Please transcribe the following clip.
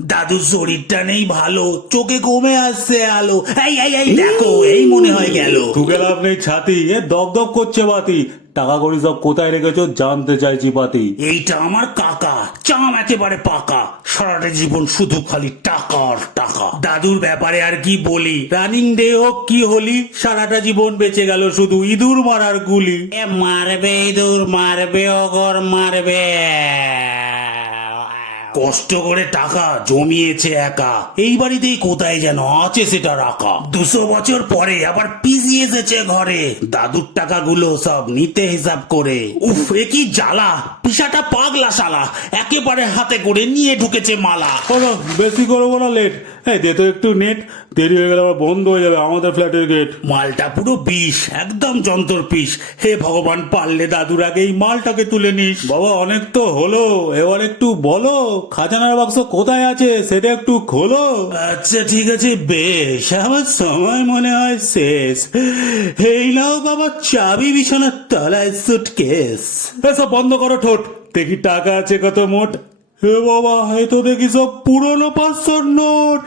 দাদুর শরীরটা নেই ভালো, চোখে কমে আসছে আলো। এই এই এই দেখো, এই মনে হয় গেল। ঠুকে লাভ নেই ছাতি, এ দপ দপ করছে বাতি। টাকা কড়ি সব কোথায় রেখেছো জানতে চাইছি পাতি। এইটা আমার কাকা, চাম একেবারে পাকা, সারাটা জীবন শুধু খালি টাকা আর টাকা। দাদুর ব্যাপারে আর কি বলি, রানিং ডে হোক কি হলি, সারাটা জীবন বেঁচে গেল শুধু ইঁদুর মারার গুলি। মারবে ইঁদুর, মারবে অগর, মারবে। কষ্ট করে টাকা জমিয়েছে একা, এই বাড়িতেই কোথায় যেন আছে সেটা রাখা। 200 বছর পরে আবার পিসি এসেছে ঘরে, দাদুর টাকাগুলো সব নিতে হিসাব করে। উফ, এ কি জ্বালা, পিসাটা পাগলা শালা, একেবারে হাতে করে নিয়ে ঢুকেছে মালা। বলো বেশি করবো না লেট, এই দে তো একটু নেট, দেরি হয়ে গেলে আবার বন্ধ হয়ে যাবে আমাদের ফ্ল্যাটের গেট। মালটা পুরো বিষ, একদম যন্তর পিস। হে ভগবান, পারলে দাদুর আগে এই মালটাকে তুলে নিস। বাবা অনেক তো হলো, এবার একটু বলো খাজানার বাক্স কোথায় আছে সেটা একটু খোলো। আচ্ছা ঠিক আছে বেশ, আমার সময় মনে হয় শেষ। এই নাও বাবা চাবি, বিছানার তলায় সুটকেস। এসব বন্ধ করো ঠোঁট, দেখি টাকা আছে কত মোট। হে বাবা, এই তো দেখি সব পুরনো 500 নোট।